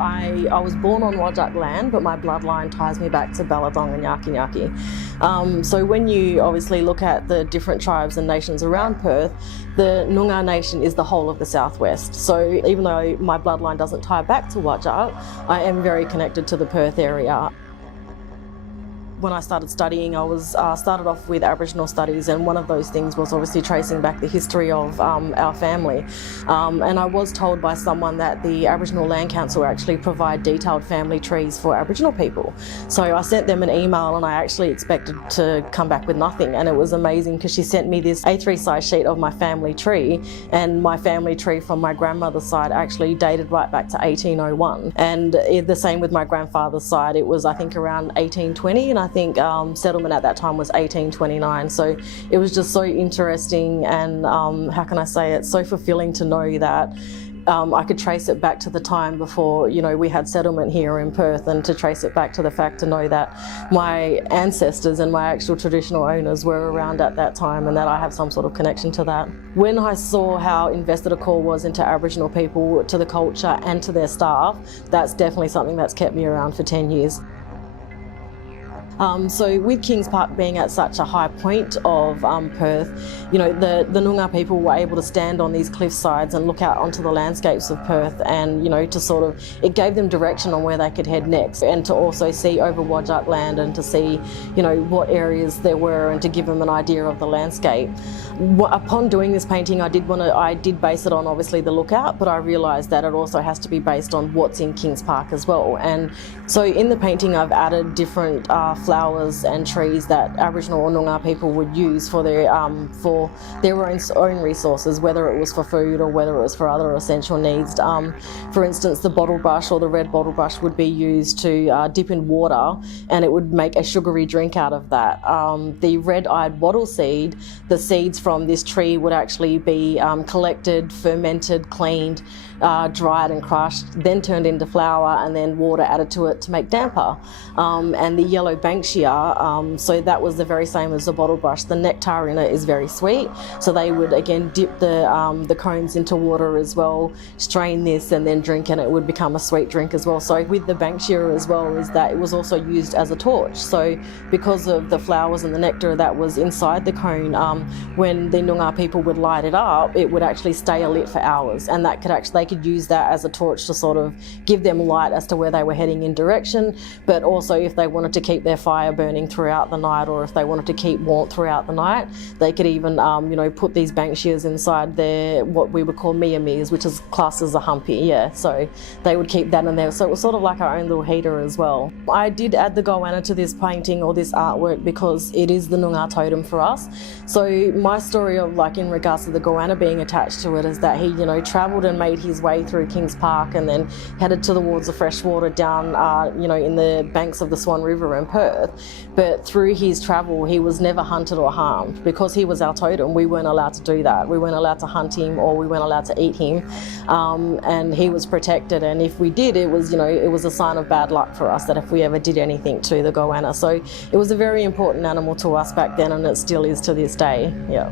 I was born on Whadjuk land, but my bloodline ties me back to Balathong and Yaki Yaki. So when you obviously look at the different tribes and nations around Perth, the Noongar nation is the whole of the southwest. So even though my bloodline doesn't tie back to Whadjuk, I am very connected to the Perth area. When I started studying, I started off with Aboriginal studies, and one of those things was obviously tracing back the history of our family. And I was told by someone that the Aboriginal Land Council actually provide detailed family trees for Aboriginal people. So I sent them an email and I actually expected to come back with nothing, and it was amazing because she sent me this A3 size sheet of my family tree, and my family tree from my grandmother's side actually dated right back to 1801. And the same with my grandfather's side, it was I think around 1820, and I think settlement at that time was 1829. So it was just so interesting, and how can I say it, so fulfilling to know that I could trace it back to the time before, you know, we had settlement here in Perth, and to trace it back to the fact to know that my ancestors and my actual traditional owners were around at that time, and that I have some sort of connection to that. When I saw how invested Accor was into Aboriginal people, to the culture and to their staff, that's definitely something that's kept me around for 10 years. So with Kings Park being at such a high point of Perth, you know, the Noongar people were able to stand on these cliff sides and look out onto the landscapes of Perth, and, you know, to sort of, it gave them direction on where they could head next, and to also see over Whadjuk land and to see, you know, what areas there were, and to give them an idea of the landscape. Upon doing this painting, I did base it on obviously the lookout, but I realised that it also has to be based on what's in Kings Park as well. And so in the painting I've added different flowers and trees that Aboriginal or Noongar people would use for their own resources, whether it was for food or whether it was for other essential needs. For instance, the bottle brush, or the red bottle brush, would be used to dip in water, and it would make a sugary drink out of that. The red-eyed wattle seed, the seeds from this tree would actually be collected, fermented, cleaned, dried and crushed, then turned into flour, and then water added to it to make damper. And the yellow banksia, so that was the very same as the bottle brush. The nectar in it is very sweet, so they would again dip the cones into water as well, strain this and then drink, and it would become a sweet drink as well. So with the banksia as well, is that it was also used as a torch. So because of the flowers and the nectar that was inside the cone, when the Noongar people would light it up, it would actually stay alit for hours, and that could actually, they could use that as a torch to sort of give them light as to where they were heading in direction, but also if they wanted to keep their fire burning throughout the night, or if they wanted to keep warmth throughout the night, they could even you know, put these banksias inside their, what we would call miamis, which is classed as a humpy, yeah, so they would keep that in there. So it was sort of like our own little heater as well. I did add the goanna to this painting or this artwork because it is the Noongar totem for us. So my story of, like, in regards to the goanna being attached to it, is that he, you know, travelled and made his way through Kings Park and then headed towards the fresh water down, you know, in the banks of the Swan River in Perth. But through his travel, he was never hunted or harmed. Because he was our totem, we weren't allowed to do that. We weren't allowed to hunt him, or we weren't allowed to eat him. And he was protected, and if we did, it was, you know, it was a sign of bad luck for us that if we ever did anything to the goanna. So it was a very important animal to us back then, and it still is to this day, yeah.